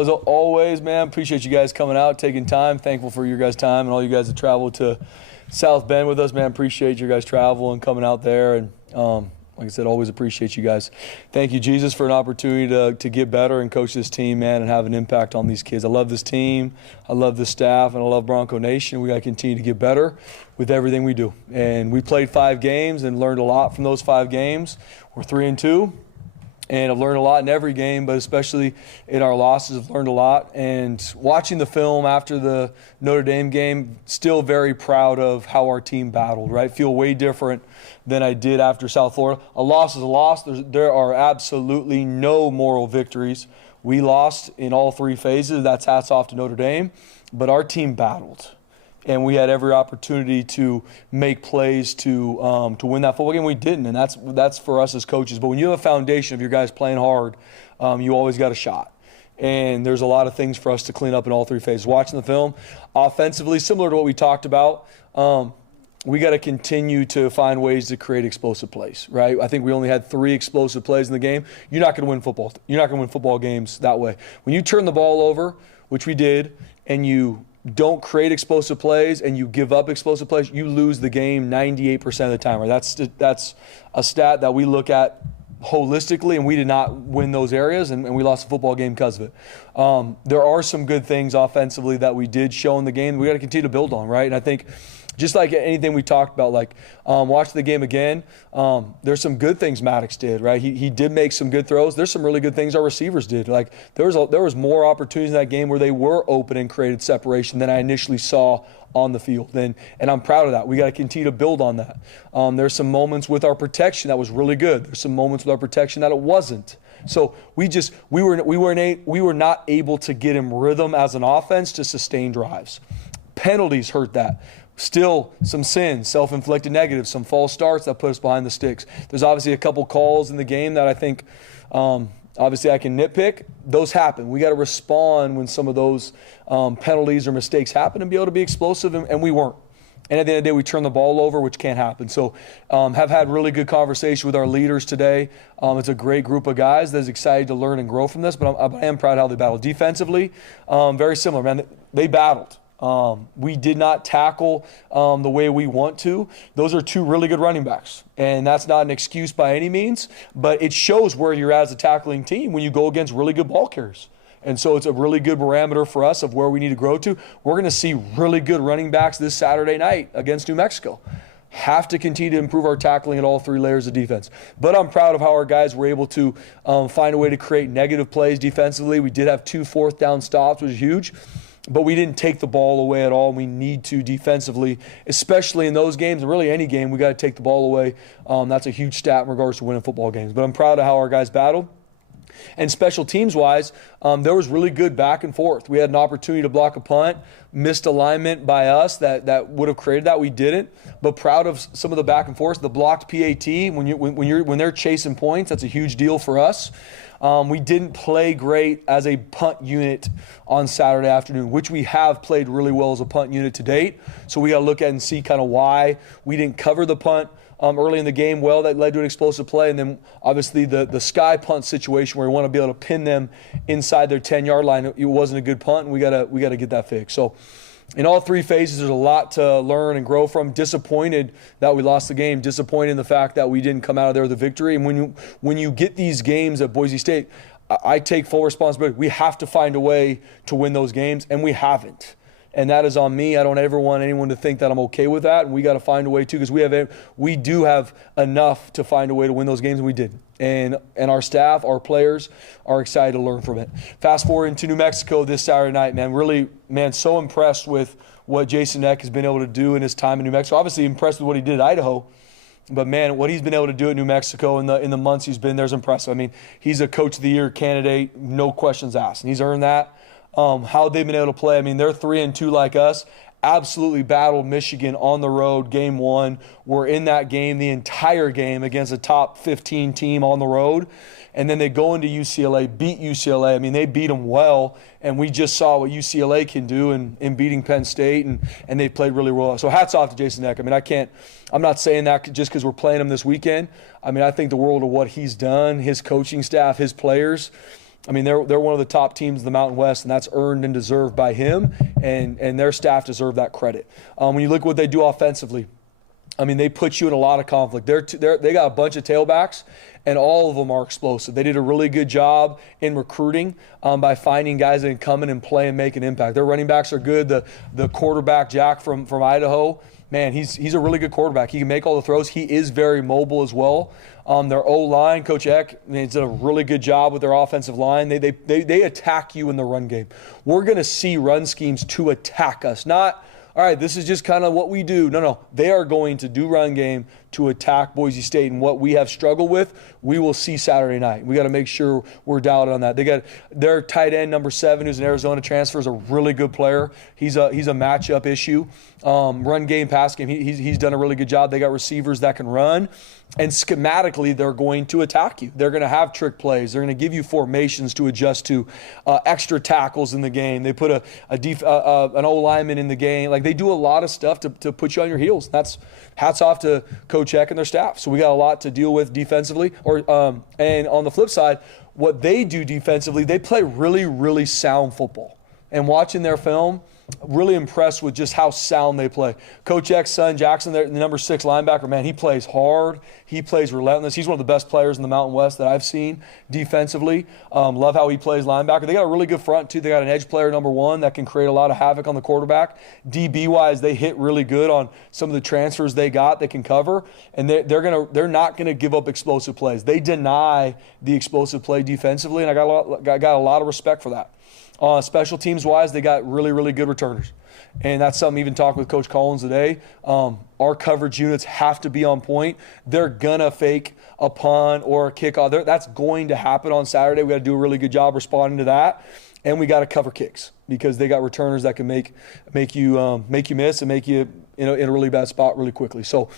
As always, man, appreciate you guys coming out, taking time. Thankful for your guys' time and all you guys that traveled to South Bend with us, man. Appreciate your guys' travel and coming out there. And like I said, always appreciate you guys. Thank you, Jesus, for an opportunity to get better and coach this team, man, and have an impact on these kids. I love this team. I love the staff, and I love Bronco Nation. We got to continue to get better with everything we do. And we played 5 games and learned a lot from those 5 games. We're 3-2. And I've learned a lot in every game, but especially in our losses, I've learned a lot. And watching the film after the Notre Dame game, still very proud of how our team battled, right? Feel way different than I did after South Florida. A loss is a loss. There are absolutely no moral victories. We lost in all 3 phases. That's hats off to Notre Dame. But our team battled. And we had every opportunity to make plays to win that football game. We didn't, and that's for us as coaches. But when you have a foundation of your guys playing hard, you always got a shot. And there's a lot of things for us to clean up in all 3 phases. Watching the film, offensively, similar to what we talked about, we got to continue to find ways to create explosive plays, right? I think we only had 3 explosive plays in the game. You're not going to win football. You're not going to win football games that way. When you turn the ball over, which we did, and you don't create explosive plays and you give up explosive plays, you lose the game 98% of the time. Right? That's a stat that we look at holistically, and we did not win those areas, and we lost the football game because of it. There are some good things offensively that we did show in the game. We got to continue to build on, right? And I think just like anything we talked about, like watching the game again, there's some good things Maddox did, right? He did make some good throws. There's some really good things our receivers did. Like there was more opportunities in that game where they were open and created separation than I initially saw on the field. And I'm proud of that. We got to continue to build on that. There's some moments with our protection that was really good. There's some moments with our protection that it wasn't. So we were not able to get in rhythm as an offense to sustain drives. Penalties hurt that. Still some sins, self-inflicted negatives, some false starts that put us behind the sticks. There's obviously a couple calls in the game that I think obviously I can nitpick. Those happen. We got to respond when some of those penalties or mistakes happen and be able to be explosive, and we weren't. And at the end of the day, we turned the ball over, which can't happen. So have had really good conversation with our leaders today. It's a great group of guys that's excited to learn and grow from this, but I am proud how they battled. Defensively, very similar, man. They battled. We did not tackle the way we want to. Those are 2 really good running backs. And that's not an excuse by any means, but it shows where you're at as a tackling team when you go against really good ball carriers. And so it's a really good barometer for us of where we need to grow to. We're going to see really good running backs this Saturday night against New Mexico. Have to continue to improve our tackling at all 3 layers of defense. But I'm proud of how our guys were able to find a way to create negative plays defensively. We did have 2 4th down stops, which is huge. But we didn't take the ball away at all. We need to defensively, especially in those games, and really any game, we got to take the ball away. That's a huge stat in regards to winning football games. But I'm proud of how our guys battled. And special teams-wise, there was really good back and forth. We had an opportunity to block a punt, missed alignment by us that would have created that. We didn't. But proud of some of the back and forth. The blocked PAT, when they're chasing points, that's a huge deal for us. We didn't play great as a punt unit on Saturday afternoon, which we have played really well as a punt unit to date. So we got to look at and see kind of why we didn't cover the punt early in the game well. That led to an explosive play. And then obviously the sky punt situation where we want to be able to pin them inside their 10-yard line. It wasn't a good punt, and we got to get that fixed. So in all 3 phases, there's a lot to learn and grow from. Disappointed that we lost the game. Disappointed in the fact that we didn't come out of there with a victory. And when you get these games at Boise State, I take full responsibility. We have to find a way to win those games, and we haven't. And that is on me. I don't ever want anyone to think that I'm okay with that. And we got to find a way too, because we do have enough to find a way to win those games, and we didn't. And our staff, our players are excited to learn from it. Fast forward into New Mexico this Saturday night, man. Really, man, so impressed with what Jason Eck has been able to do in his time in New Mexico. Obviously impressed with what he did at Idaho. But, man, what he's been able to do at New Mexico in the months he's been there is impressive. I mean, he's a Coach of the Year candidate, no questions asked. And he's earned that. How they've been able to play. I mean, they're 3-2 like us. Absolutely battled Michigan on the road, game 1. We're in that game the entire game against a top 15 team on the road. And then they go into UCLA, beat UCLA. I mean, they beat them well, and we just saw what UCLA can do in beating Penn State, and they played really well. So hats off to Jason Eck. I mean, I'm not saying that just because we're playing him this weekend. I mean, I think the world of what he's done, his coaching staff, his players. I mean, they're one of the top teams in the Mountain West, and that's earned and deserved by him, and their staff deserve that credit. When you look at what they do offensively, I mean, they put you in a lot of conflict. They got a bunch of tailbacks, and all of them are explosive. They did a really good job in recruiting by finding guys that can come in and play and make an impact. Their running backs are good. The quarterback, Jack from Idaho, man, he's a really good quarterback. He can make all the throws. He is very mobile as well. Their O-line, Coach Erik, I mean, he's done a really good job with their offensive line. They attack you in the run game. We're going to see run schemes to attack us, not – all right, this is just kind of what we do. No. They are going to do run game to attack Boise State. And what we have struggled with, we will see Saturday night. We got to make sure we're dialed on that. They got their tight end, number 7, who's an Arizona transfer, is a really good player. He's a matchup issue. Run game, pass game, he's done a really good job. They got receivers that can run. And schematically, they're going to attack you. They're going to have trick plays. They're going to give you formations to adjust to, extra tackles in the game. They put an O-lineman in the game. Like, they do a lot of stuff to put you on your heels. That's hats off to Coach Eck and their staff. So we got a lot to deal with defensively. And on the flip side, what they do defensively, they play really, really sound football. And watching their film, really impressed with just how sound they play. Coach Eck's son, Jackson, the number 6 linebacker, man, he plays hard. He plays relentless. He's one of the best players in the Mountain West that I've seen defensively. Love how he plays linebacker. They got a really good front, too. They got an edge player, number 1, that can create a lot of havoc on the quarterback. DB-wise, they hit really good on some of the transfers they got that can cover, and they're not going to give up explosive plays. They deny the explosive play defensively, and I got a lot of respect for that. Special teams-wise, they got really, really good returners. And that's something even talking with Coach Collins today. Our coverage units have to be on point. They're going to fake a punt or a kickoff. That's going to happen on Saturday. We got to do a really good job responding to that. And we got to cover kicks because they got returners that can make you miss and make you in a really bad spot really quickly. So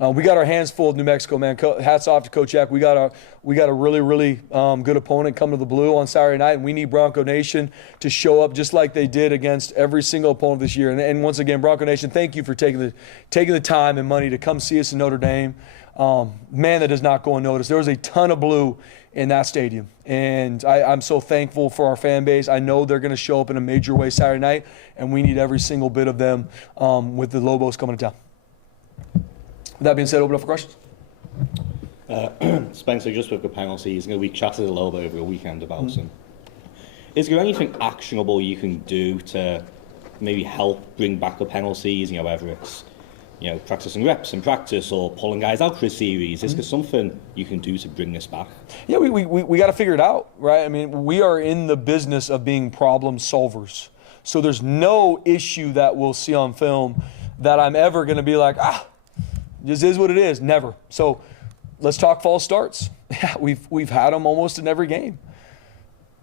we got our hands full of New Mexico, man. Hats off to Coach Eck. We got a really, really good opponent come to the Blue on Saturday night, and we need Bronco Nation to show up just like they did against every single opponent this year. And once again, Bronco Nation, thank you for taking the time and money to come see us in Notre Dame. Man, that does not go unnoticed. There was a ton of blue in that stadium, and I'm so thankful for our fan base. I know they're going to show up in a major way Saturday night, and we need every single bit of them with the Lobos coming to town. With that being said, open up for questions. Spencer, just with the penalties, we chatted a little bit over the weekend about them. Is there anything actionable you can do to maybe help bring back the penalties, whether it's practicing reps in practice or pulling guys out for a series? Is there something you can do to bring this back? Yeah, we got to figure it out, right? I mean, we are in the business of being problem solvers. So there's no issue that we'll see on film that I'm ever going to be like, this is what it is. Never. So let's talk false starts. Yeah, we've had them almost in every game.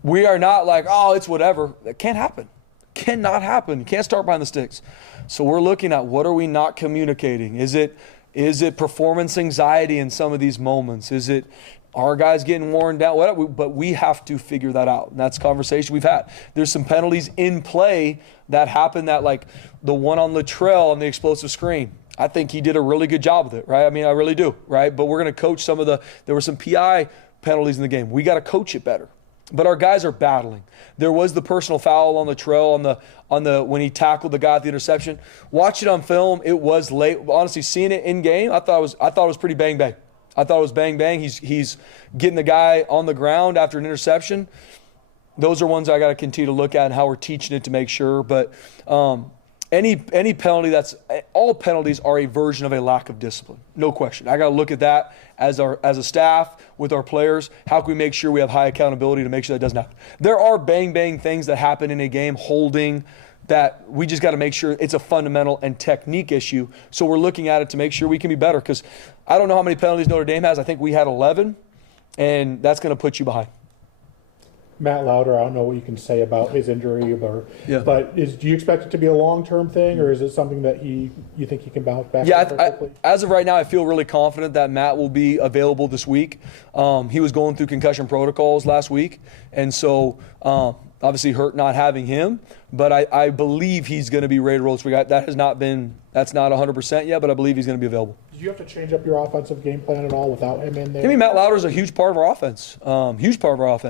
We are not like, it's whatever. That can't happen. Cannot happen. You can't start behind the sticks. So we're looking at what are we not communicating? Is it performance anxiety in some of these moments? Is it our guys getting worn down? But we have to figure that out. And that's a conversation we've had. There's some penalties in play that happened, that like the one on Latrell on the explosive screen. I think he did a really good job with it, right? I mean, I really do, right? But we're going to coach there were some PI penalties in the game. We got to coach it better. But our guys are battling. There was the personal foul on the trail on the when he tackled the guy at the interception. Watch it on film. It was late. Honestly, seeing it in game, I thought it was pretty bang bang. I thought it was bang bang. He's getting the guy on the ground after an interception. Those are ones I got to continue to look at and how we're teaching it to make sure. But any penalty, all penalties are a version of a lack of discipline. No question. I got to look at that as a staff with our players. How can we make sure we have high accountability to make sure that doesn't happen? There are bang bang things that happen in a game, holding, that we just got to make sure it's a fundamental and technique issue. So we're looking at it to make sure we can be better, because I don't know how many penalties Notre Dame has. I think we had 11, and that's going to put you behind. Matt Lauder, I don't know what you can say about his injury, but do you expect it to be a long-term thing, or is it something that you think he can bounce back? Yeah, as of right now, I feel really confident that Matt will be available this week. He was going through concussion protocols last week, and so obviously hurt not having him, but I believe he's going to be ready to roll. That's not 100% yet, but I believe he's going to be available. Did you have to change up your offensive game plan at all without him in there? I mean, Matt Lauder is a huge part of our offense,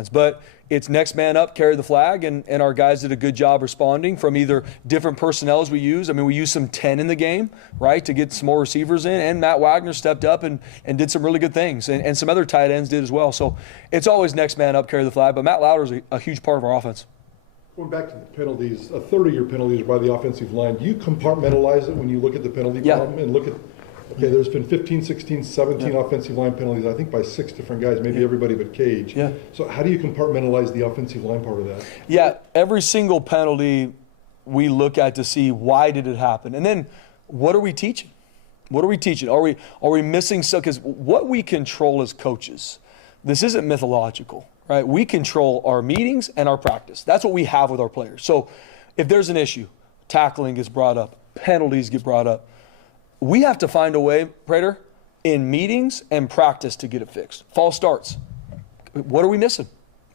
but it's next man up, carry the flag, and our guys did a good job responding from either different personnels we use. I mean, we used some 10 in the game, right, to get some more receivers in, and Matt Wagner stepped up and did some really good things, and some other tight ends did as well. So it's always next man up, carry the flag, but Matt Lauder's a huge part of our offense. Going back to the penalties, a third of your penalties are by the offensive line. Do you compartmentalize it when you look at the penalty problem and look at, okay, there's been 15, 16, 17 offensive line penalties, I think by 6 different guys, maybe everybody but Cage. Yeah. So how do you compartmentalize the offensive line part of that? Yeah, every single penalty we look at to see why did it happen. And then what are we teaching? What are we teaching? Are we missing stuff? Because what we control as coaches, this isn't mythological. Right? We control our meetings and our practice. That's what we have with our players. So if there's an issue, tackling gets brought up, penalties get brought up, we have to find a way, Prater, in meetings and practice to get it fixed. False starts. What are we missing?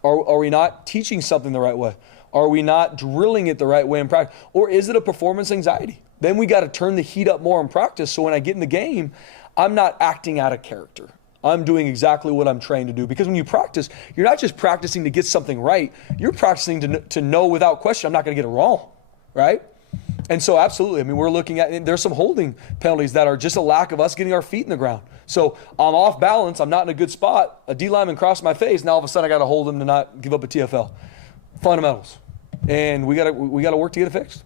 Are we not teaching something the right way? Are we not drilling it the right way in practice? Or is it a performance anxiety? Then we got to turn the heat up more in practice so when I get in the game, I'm not acting out of character. I'm doing exactly what I'm trained to do. Because when you practice, you're not just practicing to get something right. You're practicing to know without question I'm not going to get it wrong, right? And so absolutely, I mean, we're looking at, there's some holding penalties that are just a lack of us getting our feet in the ground. So I'm off balance, I'm not in a good spot, a D lineman crossed my face, now all of a sudden I got to hold him to not give up a TFL. Fundamentals. And we got to work to get it fixed.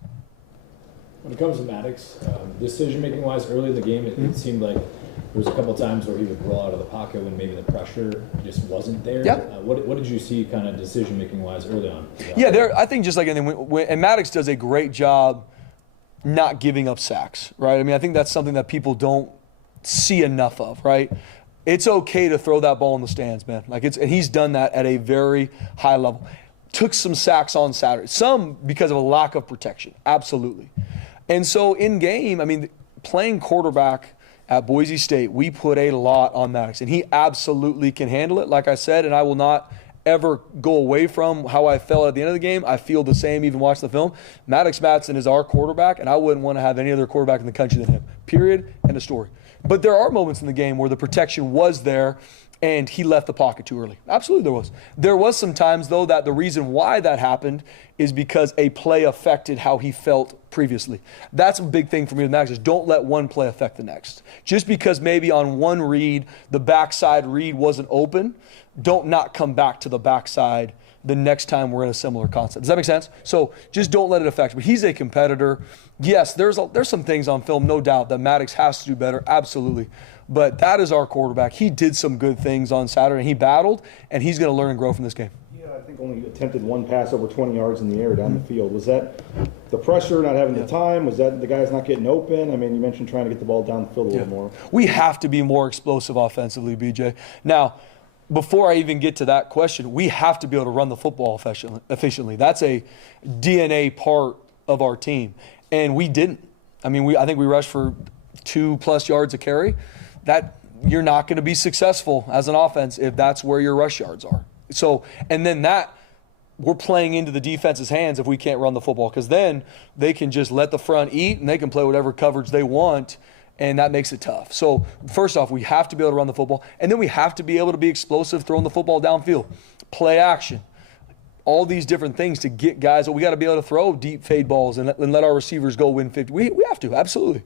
When it comes to Maddox, decision-making wise, early in the game, it seemed like there was a couple of times where he would roll out of the pocket when maybe the pressure just wasn't there. Yeah. What did you see kind of decision-making wise early on? Yeah, I think just like anything, and Maddox does a great job not giving up sacks, right? I mean, I think that's something that people don't see enough of, right? It's okay to throw that ball in the stands, man. And he's done that at a very high level. Took some sacks on Saturday, some because of a lack of protection, absolutely. And so in game, I mean, playing quarterback at Boise State, we put a lot on Maddox, and he absolutely can handle it, like I said, and I will not ever go away from how I felt at the end of the game. I feel the same even watching the film. Maddox Matson is our quarterback, and I wouldn't want to have any other quarterback in the country than him, period, end of story. But there are moments in the game where the protection was there, and he left the pocket too early. Absolutely there was. There was some times, though, that the reason why that happened is because a play affected how he felt previously. That's a big thing for me with Max is don't let one play affect the next. Just because maybe on one read, the backside read wasn't open, don't not come back to the backside the next time we're in a similar concept. Does that make sense? So just don't let it affect. But he's a competitor. Yes, there's some things on film, no doubt, that Maddox has to do better. Absolutely. But that is our quarterback. He did some good things on Saturday. He battled, and he's going to learn and grow from this game. Yeah, I think only attempted one pass over 20 yards in the air down the field. Was that the pressure, not having the time? Was that the guys not getting open? I mean, you mentioned trying to get the ball down the field a little more. We have to be more explosive offensively, BJ. Now, before I even get to that question, we have to be able to run the football efficiently. That's a DNA part of our team, and we didn't. I mean, I think we rushed for 2+ yards a carry. That you're not going to be successful as an offense if that's where your rush yards are. So, and then that we're playing into the defense's hands if we can't run the football, because then they can just let the front eat and they can play whatever coverage they want, and that makes it tough. So first off, we have to be able to run the football, and then we have to be able to be explosive throwing the football downfield, play action, all these different things to get guys. We got to be able to throw deep fade balls and let our receivers go win 50. We have to, absolutely.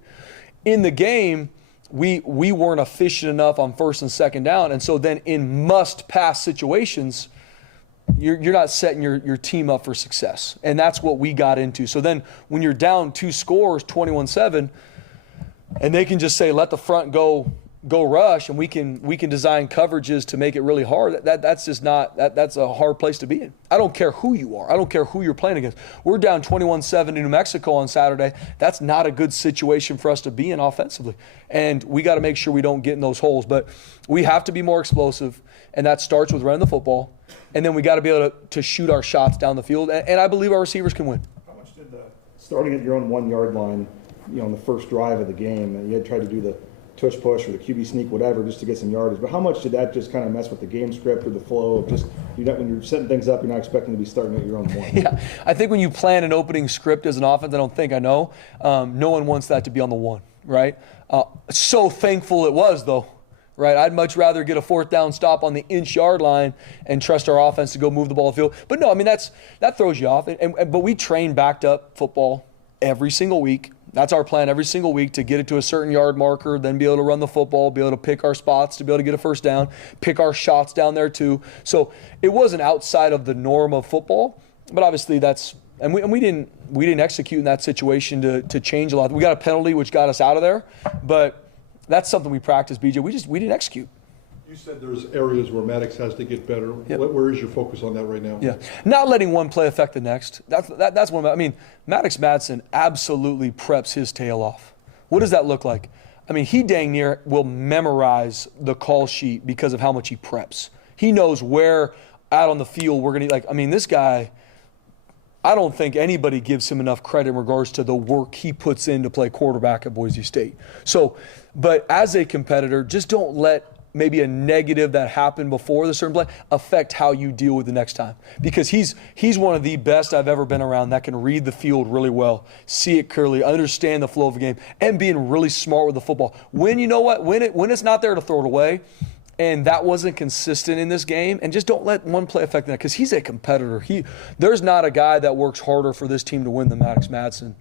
In the game, we weren't efficient enough on first and second down, and so then in must-pass situations, you're not setting your team up for success, and that's what we got into. So then when you're down 2 scores, 21-7, and they can just say, let the front go rush, and we can design coverages to make it really hard. That's just not that's a hard place to be in. I don't care who you are. I don't care who you're playing against. We're down 21-7 to New Mexico on Saturday. That's not a good situation for us to be in offensively, and we got to make sure we don't get in those holes. But we have to be more explosive, and that starts with running the football, and then we got to be able to shoot our shots down the field, and I believe our receivers can win. How much did starting at your own 1-yard line, on the first drive of the game, and you had tried to do the tush push or the QB sneak, whatever, just to get some yardage. But how much did that just kind of mess with the game script or the flow of just, when you're setting things up, you're not expecting to be starting at your own one? Yeah, I think when you plan an opening script as an offense, I know, no one wants that to be on the 1, right? So thankful it was, though. right? I'd much rather get a 4th down stop on the inch-yard line and trust our offense to go move the ball field. But no, I mean, that throws you off. But we train backed up football every single week. That's our plan every single week, to get it to a certain yard marker, then be able to run the football, be able to pick our spots, to be able to get a 1st down, pick our shots down there too. So it wasn't outside of the norm of football, but obviously we didn't execute in that situation to change a lot. We got a penalty which got us out of there, but that's something we practiced, BJ. We didn't execute. You said there's areas where Maddox has to get better. Yep. Where is your focus on that right now? Yeah, not letting one play affect the next. That's one. I mean, Maddox Madsen absolutely preps his tail off. What does that look like? I mean, he dang near will memorize the call sheet because of how much he preps. He knows where out on the field we're going to, this guy, I don't think anybody gives him enough credit in regards to the work he puts in to play quarterback at Boise State. So, but as a competitor, just don't let maybe a negative that happened before the certain play affect how you deal with the next time. Because he's one of the best I've ever been around that can read the field really well, see it clearly, understand the flow of the game, and being really smart with the football. When it's not there to throw it away, and that wasn't consistent in this game, and just don't let one play affect that, because he's a competitor. There's not a guy that works harder for this team to win than Maddox Madsen.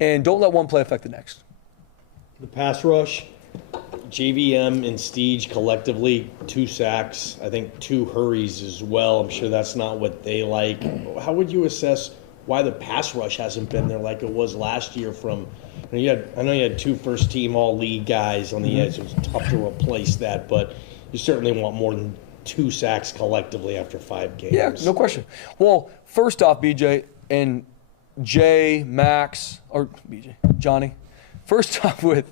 And don't let one play affect the next. The pass rush, JVM and Steege collectively, 2 sacks, I think 2 hurries as well. I'm sure that's not what they like. How would you assess why the pass rush hasn't been there like it was last year from, I know you had 2 first-team all-league guys on the edge. It was tough to replace that, but you certainly want more than 2 sacks collectively after 5 games. Yeah, no question. Well, first off, BJ, and Jay, Max, or BJ, Johnny, first off with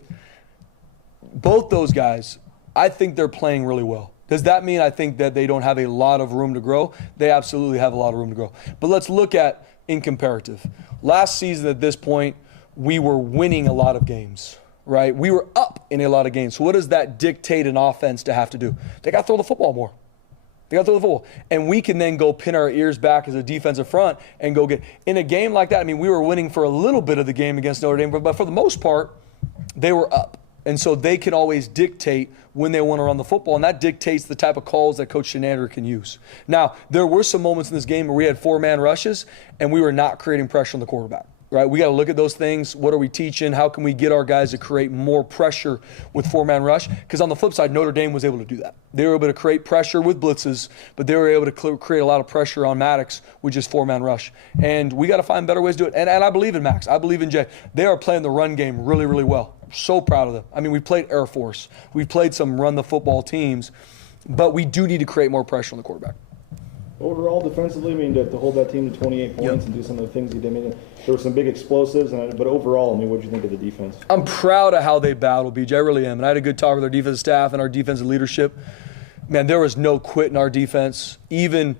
both those guys, I think they're playing really well. Does that mean I think that they don't have a lot of room to grow? They absolutely have a lot of room to grow. But let's look at in comparative. Last season at this point, we were winning a lot of games, right? We were up in a lot of games. So what does that dictate an offense to have to do? They got to throw the football more. They got to throw the football. And we can then go pin our ears back as a defensive front and go get – in a game like that, we were winning for a little bit of the game against Notre Dame, but for the most part, they were up. And so they can always dictate when they want to run the football, and that dictates the type of calls that Coach Chinander can use. Now, there were some moments in this game where we had 4-man rushes, and we were not creating pressure on the quarterback. Right, we got to look at those things. What are we teaching? How can we get our guys to create more pressure with 4-man rush? Because on the flip side, Notre Dame was able to do that. They were able to create pressure with blitzes, but they were able to create a lot of pressure on Maddox with just 4-man rush. And we got to find better ways to do it. And I believe in Max. I believe in Jay. They are playing the run game really, really well. So proud of them. We played Air Force. We played some run the football teams, but we do need to create more pressure on the quarterback. Overall, defensively, to hold that team to 28 points and do some of the things he did. There were some big explosives, but overall, what did you think of the defense? I'm proud of how they battled, BJ. I really am. And I had a good talk with our defensive staff and our defensive leadership. Man, there was no quit in our defense. Even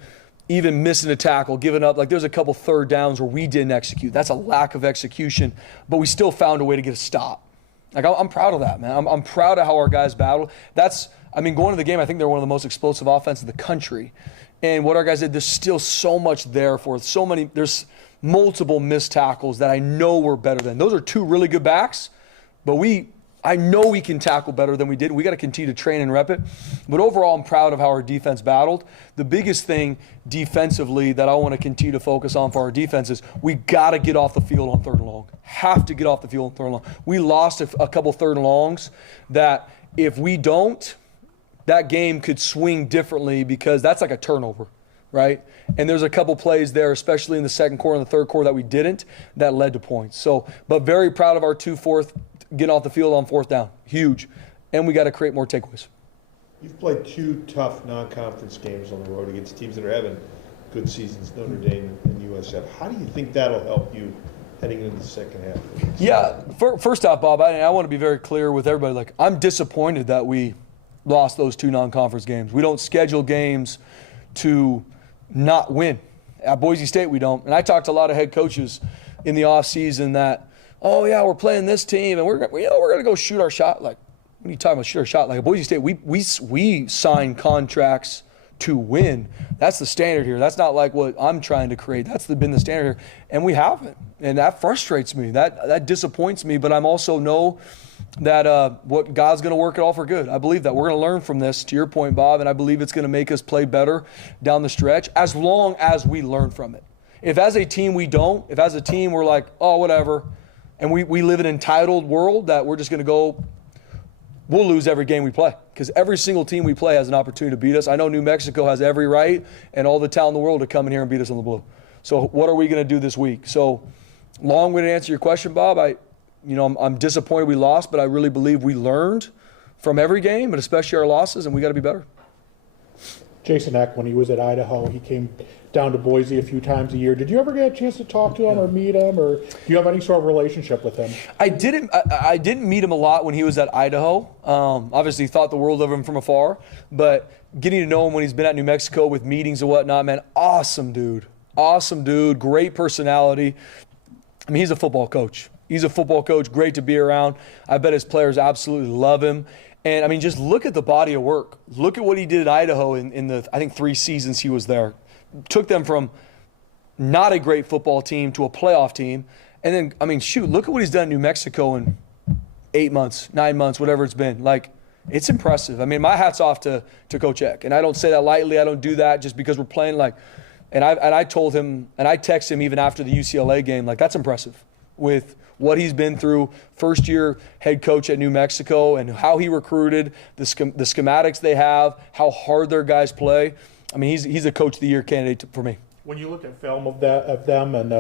missing a tackle, giving up. There's a couple 3rd downs where we didn't execute. That's a lack of execution, but we still found a way to get a stop. I'm proud of that, man. I'm proud of how our guys battled. Going to the game, I think they're one of the most explosive offenses in the country. And what our guys did, there's still so much there for us. There's multiple missed tackles that I know we're better than. Those are 2 really good backs, but I know we can tackle better than we did. We got to continue to train and rep it. But overall, I'm proud of how our defense battled. The biggest thing defensively that I want to continue to focus on for our defense is we got to get off the field on 3rd and long. Have to get off the field on 3rd and long. We lost a couple 3rd and longs that if we don't, that game could swing differently because that's like a turnover, right? And there's a couple plays there, especially in the 2nd quarter and the 3rd quarter that we didn't, that led to points. So, but very proud of our 2-4th getting off the field on 4th down. Huge. And we got to create more takeaways. You've played 2 tough non-conference games on the road against teams that are having good seasons, Notre Dame and USF. How do you think that'll help you heading into the second half? Yeah, first off, Bob, I want to be very clear with everybody. I'm disappointed that we lost those 2 non-conference games. We don't schedule games to not win. At Boise State, we don't. And I talked to a lot of head coaches in the offseason that, oh, yeah, we're playing this team, and we're going to go shoot our shot. What are you talking about, shoot our shot? At Boise State, we sign contracts to win. That's the standard here. That's not like what I'm trying to create. That's been the standard here, and we haven't. And that frustrates me. That disappoints me, but I'm also know that what God's going to work it all for good. I believe that. We're going to learn from this, to your point, Bob, and I believe it's going to make us play better down the stretch as long as we learn from it. If as a team we don't, if as a team we're like, oh, whatever, and we live in an entitled world that we're just going to go, we'll lose every game we play because every single team we play has an opportunity to beat us. I know New Mexico has every right and all the talent in the world to come in here and beat us on the blue. So what are we going to do this week? So long way to answer your question, Bob. I'm disappointed we lost, but I really believe we learned from every game, but especially our losses, and we got to be better. Jason Eck, when he was at Idaho, he came down to Boise a few times a year. Did you ever get a chance to talk to him or meet him, or do you have any sort of relationship with him? I didn't meet him a lot when he was at Idaho. Obviously, thought the world of him from afar, but getting to know him when he's been at New Mexico with meetings and whatnot, man, awesome dude, great personality. I mean, he's a football coach. He's a football coach, great to be around. I bet his players absolutely love him. And, I mean, just look at the body of work. Look at what he did at Idaho in the, I think, 3 seasons he was there. Took them from not a great football team to a playoff team. And then, I mean, shoot, look at what he's done in New Mexico in 8 months, 9 months, whatever it's been. Like, it's impressive. I mean, my hat's off to Coach Eck. And I don't say that lightly. I don't do that just because we're playing like – and I told him, and I texted him even after the UCLA game, like, that's impressive with what he's been through, first-year head coach at New Mexico, and how he recruited, the schematics they have, how hard their guys play. I mean, he's a Coach of the Year candidate for me. When you look at film of them and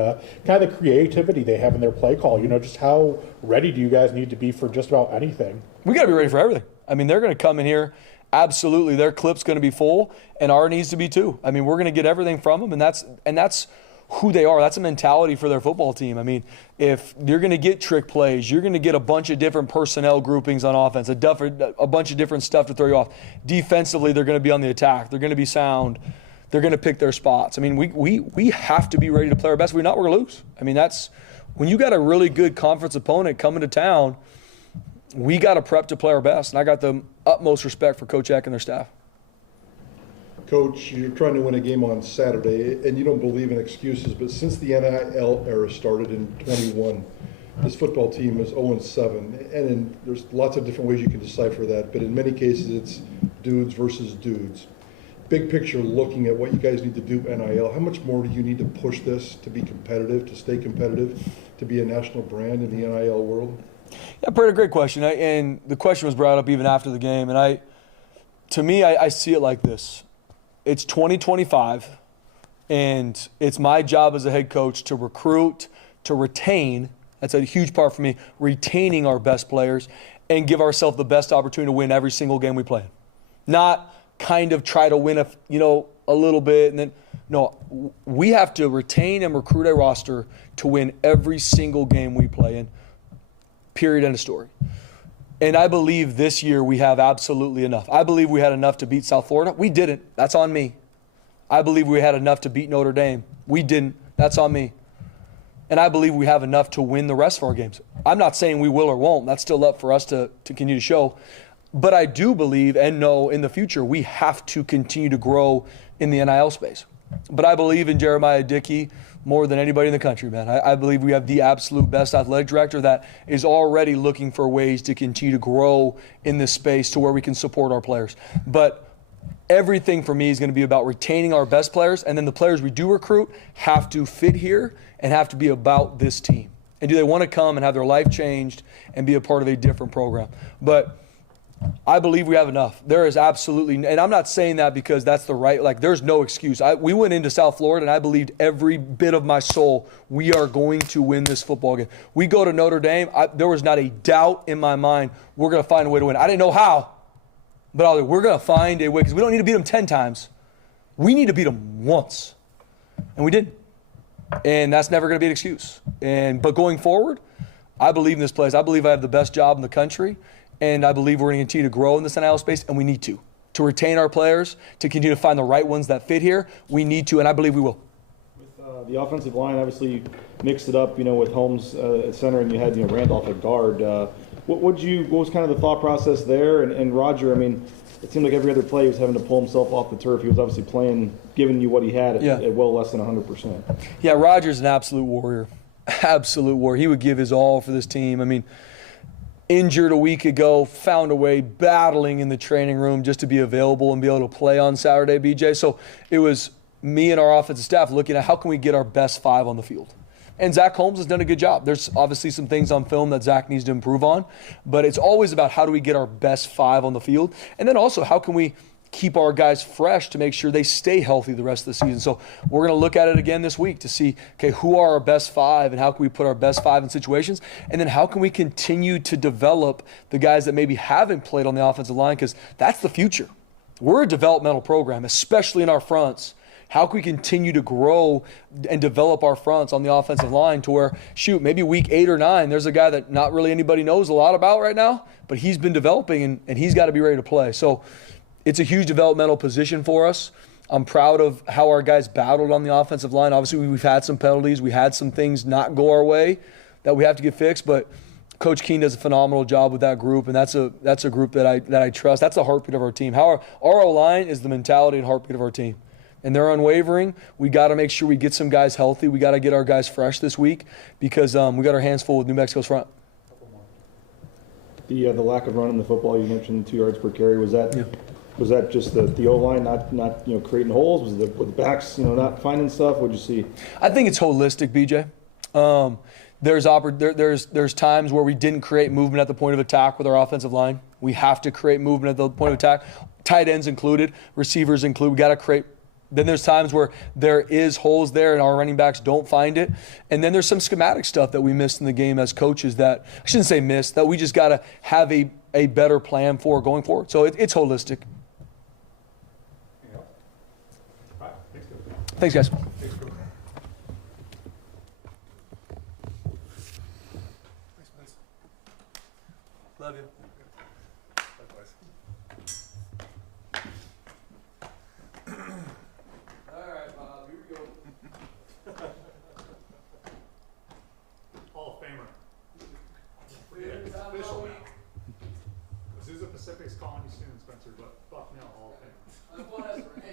kind of the creativity they have in their play call, just how ready do you guys need to be for just about anything? We got to be ready for everything. I mean, they're going to come in here. Absolutely, their clip's going to be full, and our needs to be too. I mean, we're going to get everything from them, and that's who they are. That's a mentality for their football team. I mean, if you're going to get trick plays, you're going to get a bunch of different personnel groupings on offense, a bunch of different stuff to throw you off. Defensively, they're going to be on the attack. They're going to be sound. They're going to pick their spots. I mean, we have to be ready to play our best. If we're not, we're going to lose. I mean, that's when you got a really good conference opponent coming to town, we got to prep to play our best. And I got the utmost respect for Coach Eck and their staff. Coach, you're trying to win a game on Saturday, and you don't believe in excuses, but since the NIL era started in 21, this football team is 0-7, and there's lots of different ways you can decipher that, but in many cases it's dudes versus dudes. Big picture, looking at what you guys need to do NIL, how much more do you need to push this to be competitive, to stay competitive, to be a national brand in the NIL world? Yeah, Brett, a great question, and the question was brought up even after the game, and to me, I see it like this. It's 2025, and it's my job as a head coach to recruit, to retain. That's a huge part for me, retaining our best players and give ourselves the best opportunity to win every single game we play. Not kind of try to win a little bit and then no. We have to retain and recruit a roster to win every single game we play in. Period. End of story. And I believe this year we have absolutely enough. I believe we had enough to beat South Florida. We didn't. That's on me. I believe we had enough to beat Notre Dame. We didn't. That's on me. And I believe we have enough to win the rest of our games. I'm not saying we will or won't. That's still up for us to continue to show. But I do believe and know in the future we have to continue to grow in the NIL space. But I believe in Jeremiah Dickey more than anybody in the country, man. I believe we have the absolute best athletic director that is already looking for ways to continue to grow in this space to where we can support our players. But everything for me is going to be about retaining our best players, and then the players we do recruit have to fit here and have to be about this team. And do they want to come and have their life changed and be a part of a different program? But I believe we have enough. There is absolutely, and I'm not saying that because that's the right, like there's no excuse. We went into South Florida and I believed every bit of my soul we are going to win this football game. We go to Notre Dame, there was not a doubt in my mind we're going to find a way to win. I didn't know how, but I was like, we're going to find a way because we don't need to beat them 10 times. We need to beat them once. And we didn't. And that's never going to be an excuse. But going forward, I believe in this place. I believe I have the best job in the country. And I believe we're going to continue to grow in this NIL space, and we need to retain our players, to continue to find the right ones that fit here. We need to, and I believe we will. With the offensive line, obviously you mixed it up, with Holmes at center, and you had Randolph at guard. What was kind of the thought process there? And Roger, I mean, it seemed like every other play he was having to pull himself off the turf. He was obviously playing, giving you what he had at well less than 100%. Yeah, Roger's an absolute warrior. Absolute warrior. He would give his all for this team. I mean, injured a week ago, found a way, battling in the training room just to be available and be able to play on Saturday, BJ. So it was me and our offensive staff looking at how can we get our best 5 on the field. And Zach Holmes has done a good job. There's obviously some things on film that Zach needs to improve on, but it's always about how do we get our best 5 on the field. And then also how can we keep our guys fresh to make sure they stay healthy the rest of the season. So we're going to look at it again this week to see, okay, who are our best 5 and how can we put our best 5 in situations? And then how can we continue to develop the guys that maybe haven't played on the offensive line, because that's the future. We're a developmental program, especially in our fronts. How can we continue to grow and develop our fronts on the offensive line to where, shoot, maybe week 8 or 9, there's a guy that not really anybody knows a lot about right now, but he's been developing and he's got to be ready to play. So it's a huge developmental position for us. I'm proud of how our guys battled on the offensive line. Obviously, we've had some penalties. We had some things not go our way that we have to get fixed, but Coach Keene does a phenomenal job with that group, and that's a group that I trust. That's the heartbeat of our team. Our O-line is the mentality and heartbeat of our team. And they're unwavering. We got to make sure we get some guys healthy. We got to get our guys fresh this week because we got our hands full with New Mexico's front. The lack of running the football, you mentioned 2 yards per carry. Was that just the O-line not creating holes? Was the backs not finding stuff? What'd you see? I think it's holistic, BJ. There's times where we didn't create movement at the point of attack with our offensive line. We have to create movement at the point of attack. Tight ends included, receivers included. We got to create. Then there's times where there is holes there and our running backs don't find it. And then there's some schematic stuff that we missed in the game as coaches that, I shouldn't say missed, that we just got to have a better plan for going forward. So it's holistic. Thanks, guys. Love you. All right, Bob, here we go. Hall of Famer. Official now. Azusa Pacific's calling you soon, Spencer, but Bucknell Hall of Famer. What has for me?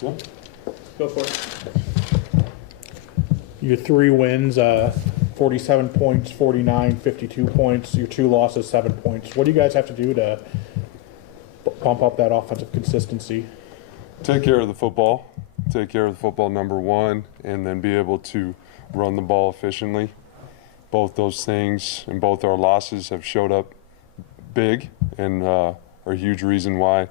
Go for it. Your 3 wins, 47 points, 49, 52 points. Your 2 losses, 7 points. What do you guys have to do to bump up that offensive consistency? Take care of the football. Take care of the football, number one, and then be able to run the ball efficiently. Both those things and both our losses have showed up big and are a huge reason why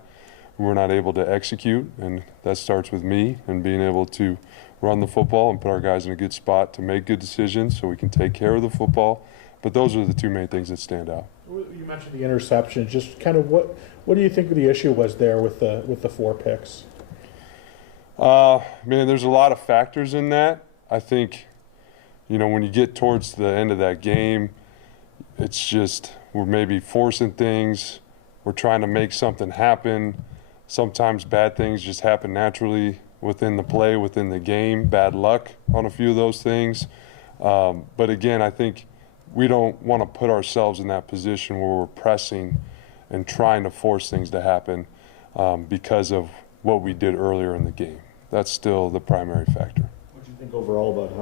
we're not able to execute. And that starts with me and being able to run the football and put our guys in a good spot to make good decisions so we can take care of the football. But those are the 2 main things that stand out. You mentioned the interception. Just kind of what do you think the issue was there with the 4 picks? Man, there's a lot of factors in that. I think, when you get towards the end of that game, it's just we're maybe forcing things. We're trying to make something happen. Sometimes bad things just happen naturally within the play, within the game. Bad luck on a few of those things. But again, I think we don't want to put ourselves in that position where we're pressing and trying to force things to happen because of what we did earlier in the game. That's still the primary factor. What do you think overall about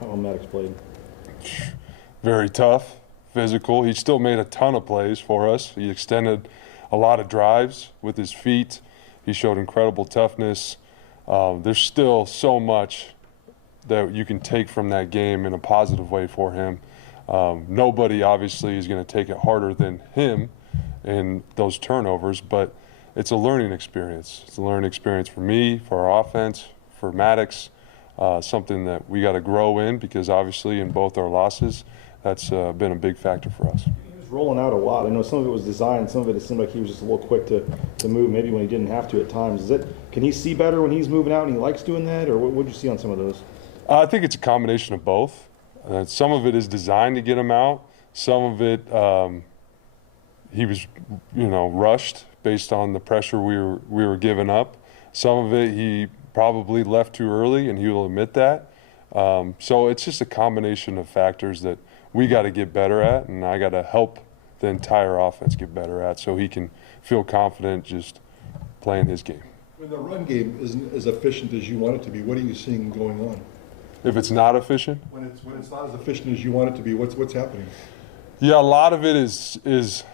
how Maddox played? Very tough, physical. He still made a ton of plays for us. He extended a lot of drives with his feet. He showed incredible toughness. There's still so much that you can take from that game in a positive way for him. Nobody obviously is going to take it harder than him in those turnovers, but it's a learning experience. It's a learning experience for me, for our offense, for Maddox, something that we got to grow in because obviously in both our losses, that's been a big factor for us. He was rolling out a lot. I know some of it was designed, some of it seemed like he was just a little quick to move, maybe when he didn't have to at times. Can he see better when he's moving out and he likes doing that, or what did you see on some of those? I think it's a combination of both. Some of it is designed to get him out. Some of it, he was, rushed based on the pressure we were giving up. Some of it he probably left too early, and he will admit that. So it's just a combination of factors that we got to get better at, and I got to help the entire offense get better at so he can feel confident just playing his game. When the run game isn't as efficient as you want it to be, what are you seeing going on? If it's not efficient? When it's not as efficient as you want it to be, what's happening? Yeah, a lot of it is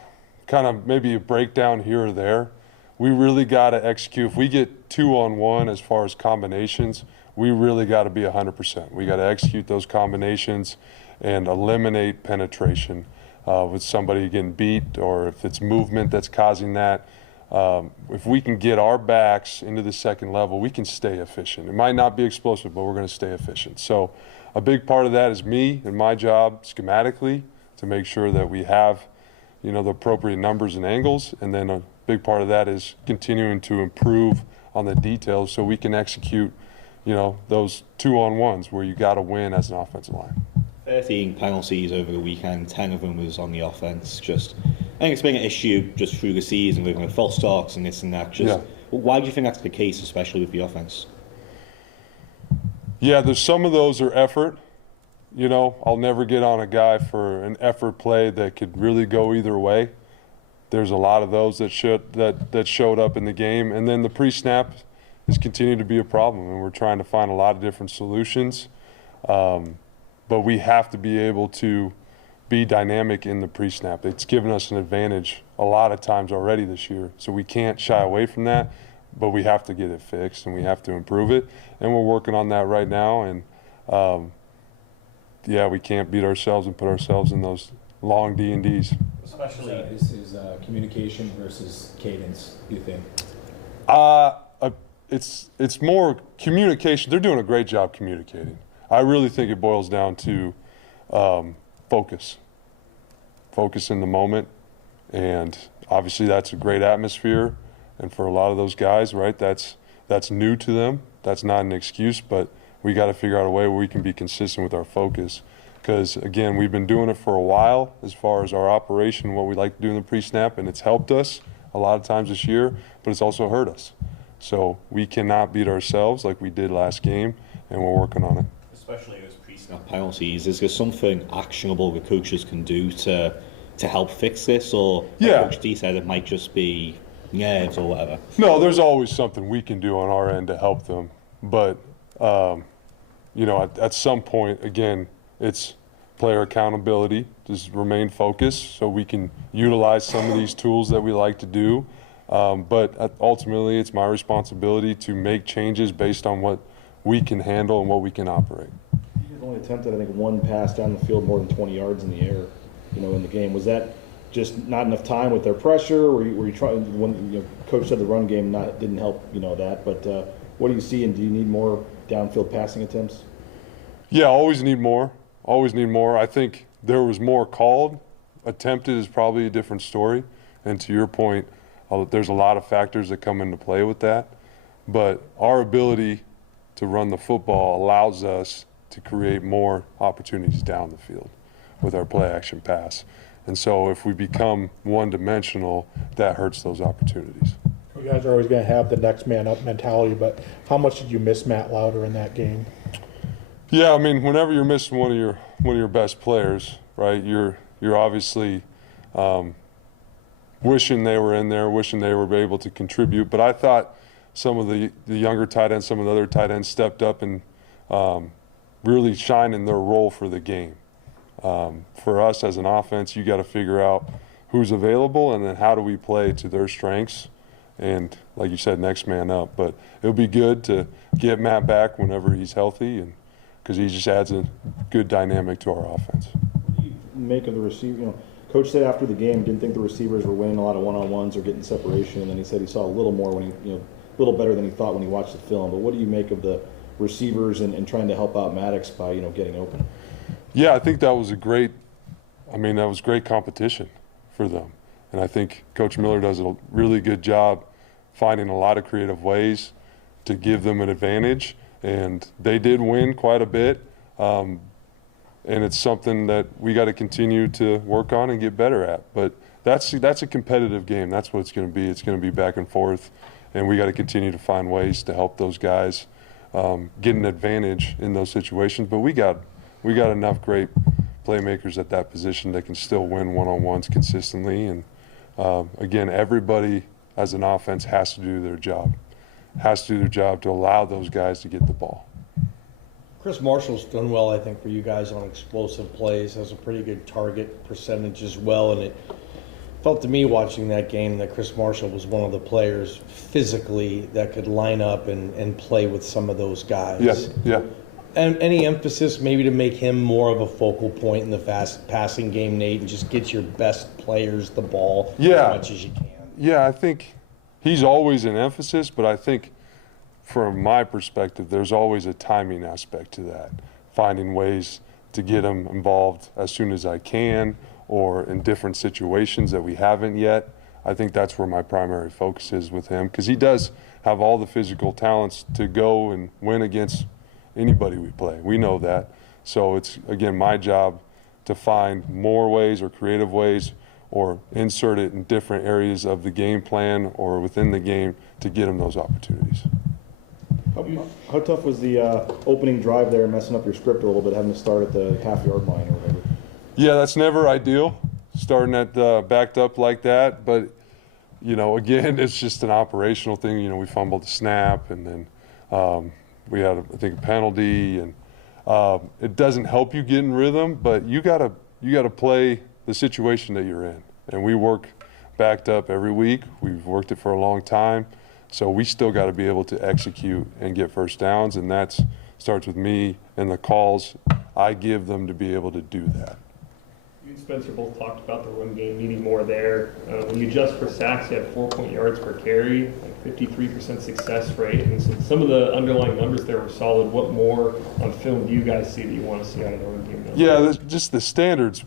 kind of maybe a breakdown here or there. We really got to execute. If we get 2-on-1 as far as combinations, we really got to be 100%. We got to execute those combinations and eliminate penetration with somebody getting beat or if it's movement that's causing that. If we can get our backs into the second level, we can stay efficient. It might not be explosive, but we're going to stay efficient. So a big part of that is me and my job schematically to make sure that we have the appropriate numbers and angles, and then a big part of that is continuing to improve on the details so we can execute, those 2-on-1s where you got to win as an offensive line. 13 penalties over the weekend, 10 of them was on the offense. I think it's been an issue just through the season with false starts and this and that. Why do you think that's the case, especially with the offense? Yeah, there's some of those are effort. I'll never get on a guy for an effort play that could really go either way. There's a lot of those that showed up in the game. And then the pre-snap has continued to be a problem, and we're trying to find a lot of different solutions. But we have to be able to be dynamic in the pre-snap. It's given us an advantage a lot of times already this year, so we can't shy away from that, but we have to get it fixed, and we have to improve it. And we're working on that right now. And, we can't beat ourselves and put ourselves in those long D&Ds. Especially this is communication versus cadence, do you think? It's more communication. They're doing a great job communicating. I really think it boils down to focus in the moment, and obviously that's a great atmosphere. And for a lot of those guys, right, that's new to them. That's not an excuse, but we got to figure out a way where we can be consistent with our focus. Because, again, we've been doing it for a while as far as our operation, what we like to do in the pre-snap, and it's helped us a lot of times this year, but it's also hurt us. So we cannot beat ourselves like we did last game, and we're working on it. Especially those pre-snap penalties, is there something actionable the coaches can do to help fix this? Or, like Coach D said, it might just be nerves or whatever. No, there's always something we can do on our end to help them. But, you know, at some point, again, it's player accountability, just remain focused so we can utilize some of these tools that we like to do. But ultimately, it's my responsibility to make changes based on what we can handle and what we can operate. You've only attempted, I think, one pass down the field more than 20 yards in the air, you know, in the game. Was that just not enough time with their pressure? Were you trying, when, you know, coach said the run game didn't help, you know, that, but what do you see, and do you need more downfield passing attempts? Yeah, always need more. Always need more. I think there was more called. Attempted is probably a different story. And to your point, there's a lot of factors that come into play with that. But our ability to run the football allows us to create more opportunities down the field with our play action pass. And so if we become one-dimensional, that hurts those opportunities. You guys are always going to have the next man up mentality, but how much did you miss Matt Lauder in that game? Yeah, I mean, whenever you're missing one of your best players, right? You're obviously wishing they were in there, wishing they were able to contribute. But I thought some of the younger tight ends, some of the other tight ends stepped up and really shined in their role for the game. For us as an offense, you got to figure out who's available and then how do we play to their strengths. And like you said, next man up. But it'll be good to get Matt back whenever he's healthy, and because he just adds a good dynamic to our offense. What do you make of the receiver? You know, coach said after the game didn't think the receivers were winning a lot of one-on-ones or getting separation, and then he said he saw a little more when he, you know, a little better than he thought when he watched the film. But what do you make of the receivers and trying to help out Maddox by, you know, getting open? Yeah, I think that was great competition for them. And I think Coach Miller does a really good job finding a lot of creative ways to give them an advantage. And they did win quite a bit. And it's something that we got to continue to work on and get better at. But that's a competitive game. That's what it's going to be. It's going to be back and forth. And we got to continue to find ways to help those guys get an advantage in those situations. But we got enough great playmakers at that position that can still win one-on-ones consistently. And again, everybody as an offense has to do their job. Has to do their job to allow those guys to get the ball. Chris Marshall's done well, I think, for you guys on explosive plays. Has a pretty good target percentage as well, and it felt to me watching that game that Chris Marshall was one of the players physically that could line up and play with some of those guys. Yes, yeah. And any emphasis maybe to make him more of a focal point in the fast passing game, Nate, and just get your best players the ball as much as you can? Yeah, I think he's always an emphasis, but I think from my perspective, there's always a timing aspect to that. Finding ways to get him involved as soon as I can or in different situations that we haven't yet. I think that's where my primary focus is with him, because he does have all the physical talents to go and win against anybody we play. We know that. So it's, again, my job to find more ways or creative ways or insert it in different areas of the game plan or within the game to get them those opportunities. How tough was the opening drive there, messing up your script a little bit, having to start at the half-yard line or whatever? Yeah, that's never ideal, starting at backed up like that. But, you know, again, it's just an operational thing. You know, we fumbled the snap, and then we had, I think, a penalty. And it doesn't help you get in rhythm, but you gotta play the situation that you're in. And we work backed up every week. We've worked it for a long time. So we still got to be able to execute and get first downs, and that starts with me and the calls I give them to be able to do that. You and Spencer both talked about the run game needing more there. When you adjust for sacks, you had 4 yards per carry, like 53% success rate, and so some of the underlying numbers there were solid. What more on film do you guys see that you want to see out of the run game? Yeah, just the standards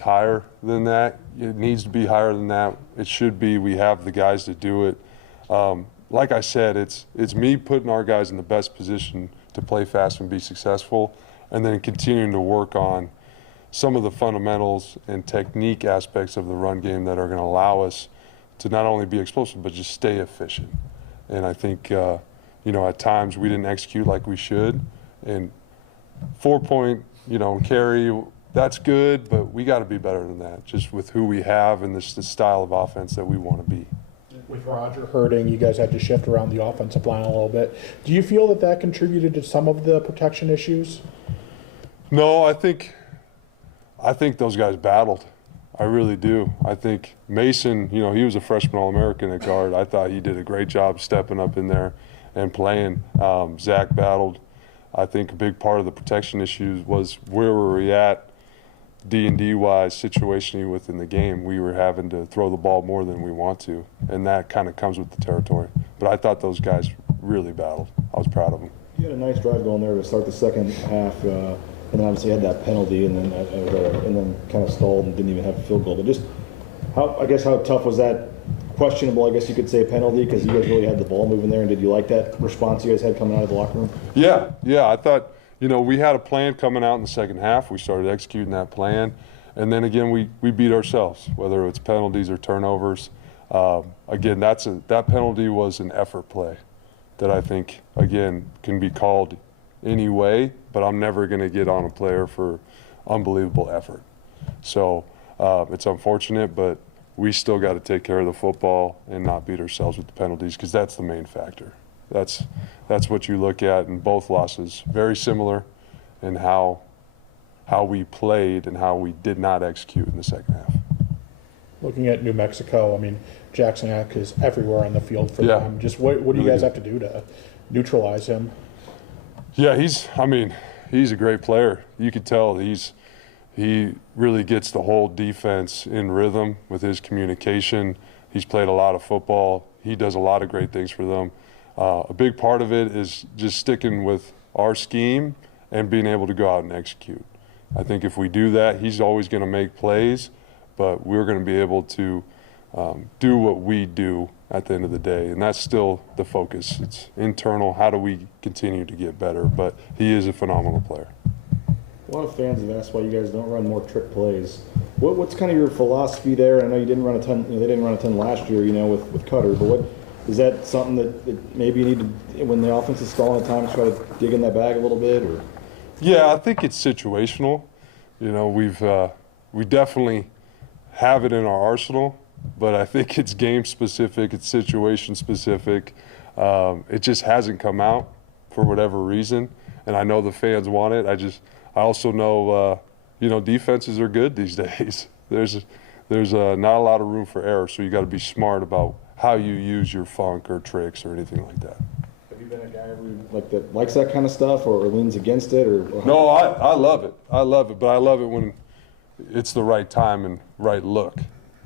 higher than that. It needs to be higher than that. It should be. We have the guys to do it. Like I said, it's me putting our guys in the best position to play fast and be successful, and then continuing to work on some of the fundamentals and technique aspects of the run game that are going to allow us to not only be explosive but just stay efficient. And I think you know, at times we didn't execute like we should, and 4-point carry, that's good, but we got to be better than that, just with who we have and the style of offense that we want to be. With Roger hurting, you guys had to shift around the offensive line a little bit. Do you feel that that contributed to some of the protection issues? No, I think those guys battled. I really do. I think Mason, you know, he was a freshman All-American at guard. I thought he did a great job stepping up in there and playing. Zach battled. I think a big part of the protection issues was where were we at D&D wise, situationally within the game. We were having to throw the ball more than we want to, and that kind of comes with the territory. But I thought those guys really battled. I was proud of them. You had a nice drive going there to start the second half, and then obviously had that penalty, and then kind of stalled and didn't even have a field goal. But just how tough was that? Questionable, I guess you could say, penalty, because you guys really had the ball moving there. And did you like that response you guys had coming out of the locker room? Yeah. I thought, you know, we had a plan coming out in the second half. We started executing that plan, and then again we beat ourselves, whether it's penalties or turnovers. Again, that penalty was an effort play that I think again can be called any way, but I'm never going to get on a player for unbelievable effort. So it's unfortunate, but we still got to take care of the football and not beat ourselves with the penalties, because that's the main factor. That's what you look at in both losses. Very similar in how we played and how we did not execute in the second half. Looking at New Mexico, I mean, Jackson Eck is everywhere on the field for them. Just what do you guys have to do to neutralize him? Yeah, he's a great player. You could tell he really gets the whole defense in rhythm with his communication. He's played a lot of football. He does a lot of great things for them. A big part of it is just sticking with our scheme and being able to go out and execute. I think if we do that, he's always going to make plays, but we're going to be able to do what we do at the end of the day, and that's still the focus. It's internal. How do we continue to get better? But he is a phenomenal player. A lot of fans have asked why you guys don't run more trick plays. What's kind of your philosophy there? I know you didn't run a ton. They didn't run a ton last year, with Cutter. But what is that something that maybe you need to, when the offense is stalling at times, try to dig in that bag a little bit? Or yeah, I think it's situational. We definitely have it in our arsenal, but I think it's game specific. It's situation specific. It just hasn't come out for whatever reason, and I know the fans want it. I also know, defenses are good these days. There's not a lot of room for error, so you got to be smart about how you use your funk or tricks or anything like that. Have you been a guy who likes that kind of stuff or leans against it? Or no, I love it. I love it, but I love it when it's the right time and right look.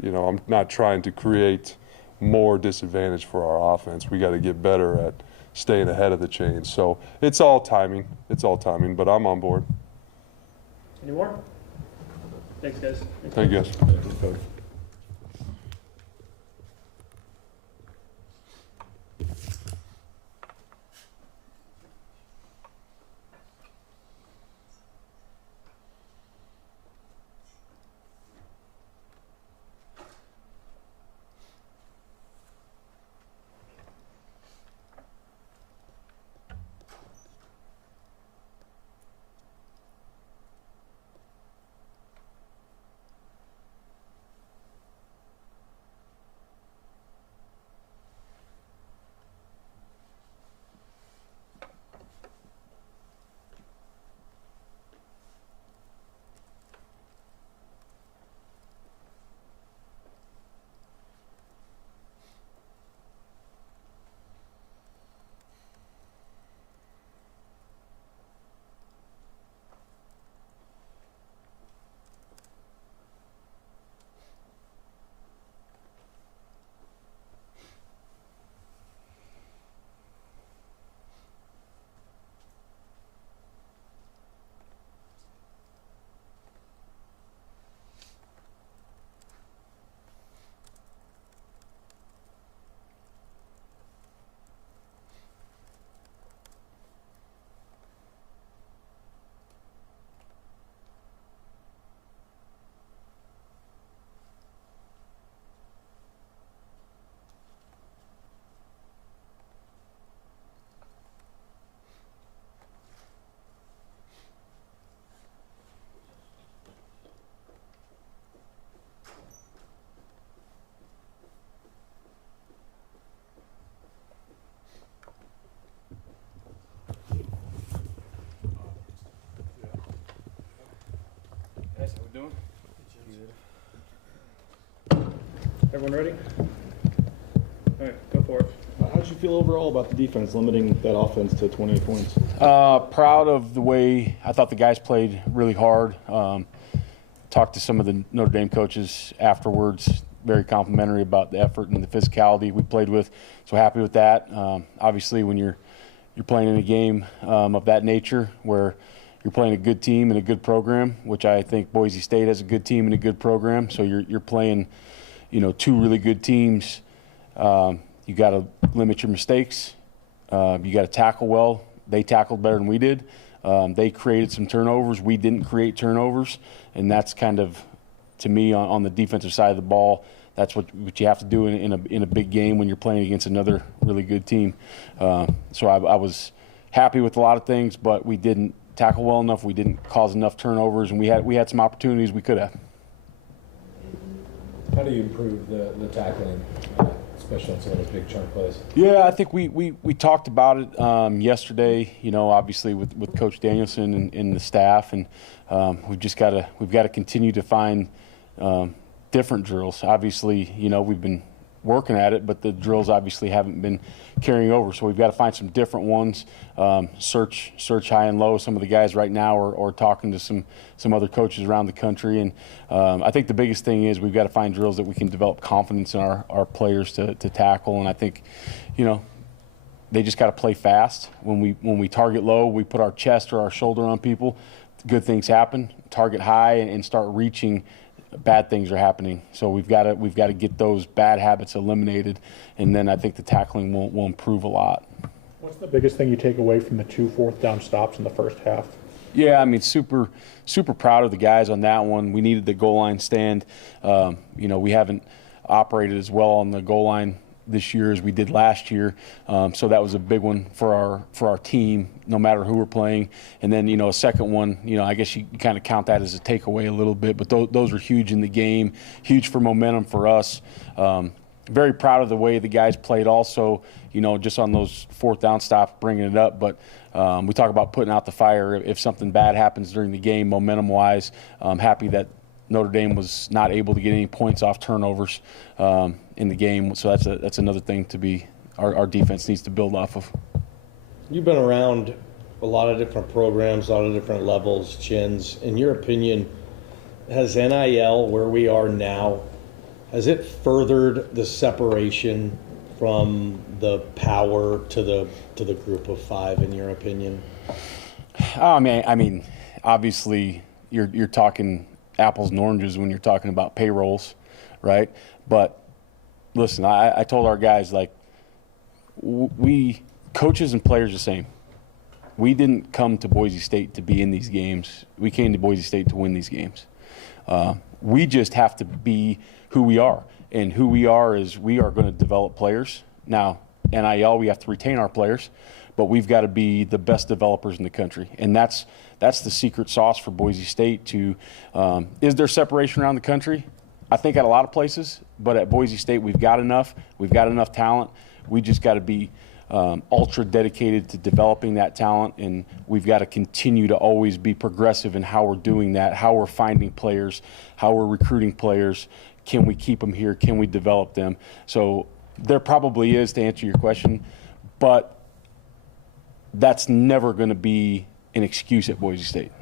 I'm not trying to create more disadvantage for our offense. We got to get better at staying ahead of the chain. So it's all timing. But I'm on board. Any more? Thanks, guys. Thank you, guys. Everyone ready? All right, go for it. How did you feel overall about the defense limiting that offense to 28 points? Proud of the way I thought the guys played really hard. Talked to some of the Notre Dame coaches afterwards, very complimentary about the effort and the physicality we played with. So happy with that. Obviously, when you're playing in a game of that nature, where you're playing a good team and a good program, which I think Boise State has a good team and a good program. So you're playing, two really good teams. You got to limit your mistakes. You got to tackle well. They tackled better than we did. They created some turnovers. We didn't create turnovers, and that's kind of, to me, on the defensive side of the ball, that's what you have to do in a big game when you're playing against another really good team. So I was happy with a lot of things, but we didn't tackle well enough. We didn't cause enough turnovers, and we had some opportunities we could have. How do you improve the tackling, especially on some of those big chunk plays? Yeah, I think we talked about it yesterday. Obviously with Coach Danielson and the staff, and we've got to continue to find different drills. Obviously, we've been working at it, but the drills obviously haven't been carrying over. So we've got to find some different ones. Search high and low. Some of the guys right now are talking to some other coaches around the country, and I think the biggest thing is we've got to find drills that we can develop confidence in our players to tackle. And I think, they just got to play fast. When we target low, we put our chest or our shoulder on people, good things happen. Target high and start reaching, bad things are happening. So we've got to get those bad habits eliminated, and then I think the tackling will improve a lot. What's the biggest thing you take away from the 2 fourth down stops in the first half? Yeah, super proud of the guys on that one. We needed the goal line stand. We haven't operated as well on the goal line this year as we did last year, so that was a big one for our team, no matter who we're playing. And then a second one, I guess you kind of count that as a takeaway a little bit, but those are huge in the game, huge for momentum for us. Very proud of the way the guys played also, just on those 4th down stops, bringing it up. But we talk about putting out the fire if something bad happens during the game, momentum-wise. I'm happy that Notre Dame was not able to get any points off turnovers in the game. So that's another thing to be our defense needs to build off of. You've been around a lot of different programs, a lot of different levels, Chins. In your opinion, has NIL, where we are now, has it furthered the separation from the power to the group of 5, in your opinion? I mean, obviously you're talking apples and oranges when you're talking about payrolls, right? But listen, I told our guys, we coaches and players the same. We didn't come to Boise State to be in these games. We came to Boise State to win these games. We just have to be who we are, and who we are is we are going to develop players. Now, NIL, we have to retain our players, but we've got to be the best developers in the country, and that's the secret sauce for Boise State. Is there separation around the country? I think at a lot of places, but at Boise State we've got enough talent. We just got to be ultra dedicated to developing that talent, and we've got to continue to always be progressive in how we're doing that, how we're finding players, how we're recruiting players. Can we keep them here? Can we develop them? So there probably is, to answer your question, but that's never going to be an excuse at Boise State.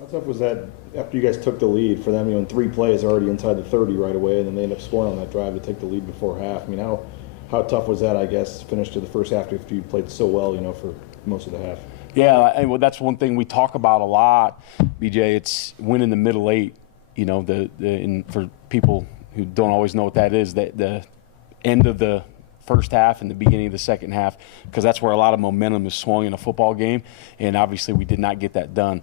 How tough was that after you guys took the lead for them? In 3 plays already inside the 30 right away, and then they end up scoring on that drive to take the lead before half. I mean, how tough was that, I guess, finish to the first half after you played so well, for most of the half? Yeah, well, that's one thing we talk about a lot, BJ. It's winning the middle 8. And for people who don't always know what that is, the end of the first half and the beginning of the second half, because that's where a lot of momentum is swung in a football game, and obviously we did not get that done.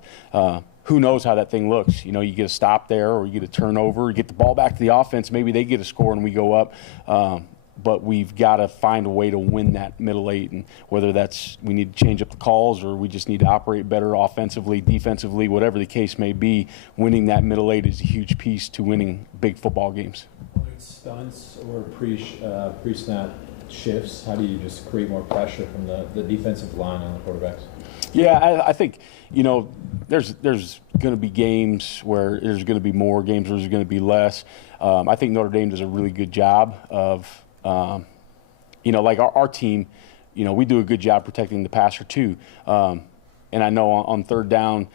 Who knows how that thing looks? You get a stop there, or you get a turnover, you get the ball back to the offense, maybe they get a score and we go up. But we've got to find a way to win that middle 8, and whether that's we need to change up the calls or we just need to operate better offensively, defensively, whatever the case may be, winning that middle 8 is a huge piece to winning big football games. Whether it's stunts or pre-snap shifts, how do you just create more pressure from the defensive line on the quarterbacks? Yeah, I think, there's going to be games where there's going to be more, games where there's going to be less. I think Notre Dame does a really good job of, like our team, we do a good job protecting the passer too. And I know on third down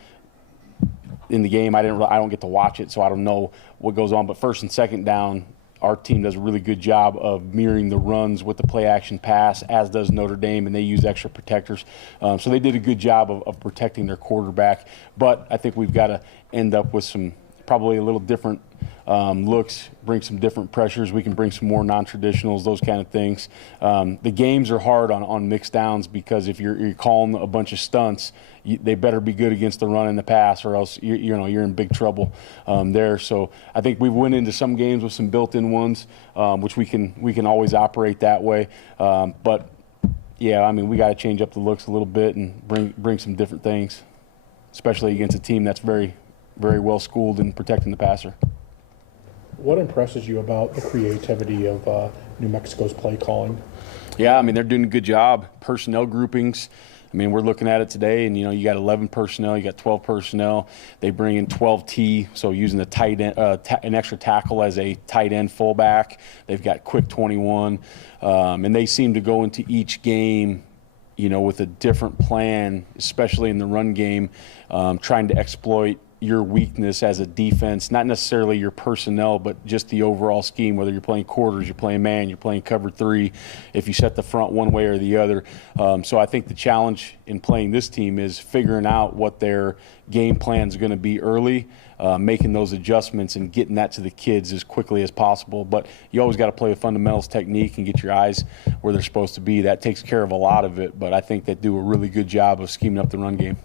in the game, I don't get to watch it, so I don't know what goes on. But first and second down, our team does a really good job of mirroring the runs with the play action pass, as does Notre Dame, and they use extra protectors. So they did a good job of protecting their quarterback. But I think we've got to end up with some probably a little different looks, bring some different pressures. We can bring some more non-traditionals, those kind of things. The games are hard on mixed downs because if you're calling a bunch of stunts, they better be good against the run and the pass, or else you're in big trouble there. So I think we've went into some games with some built-in ones, which we can always operate that way. But yeah, I mean, we got to change up the looks a little bit and bring some different things, especially against a team that's very, very well schooled in protecting the passer. What impresses you about the creativity of New Mexico's play calling? Yeah, I mean, they're doing a good job. Personnel groupings. I mean, we're looking at it today, and you got 11 personnel, you got 12 personnel. They bring in 12T, so using the tight end, an extra tackle as a tight end fullback. They've got quick 21, and they seem to go into each game, with a different plan, especially in the run game, trying to exploit your weakness as a defense, not necessarily your personnel, but just the overall scheme, whether you're playing quarters, you're playing man, you're playing cover three, if you set the front one way or the other. So I think the challenge in playing this team is figuring out what their game plan is going to be early, making those adjustments and getting that to the kids as quickly as possible. But you always got to play a fundamentals technique and get your eyes where they're supposed to be. That takes care of a lot of it, but I think they do a really good job of scheming up the run game.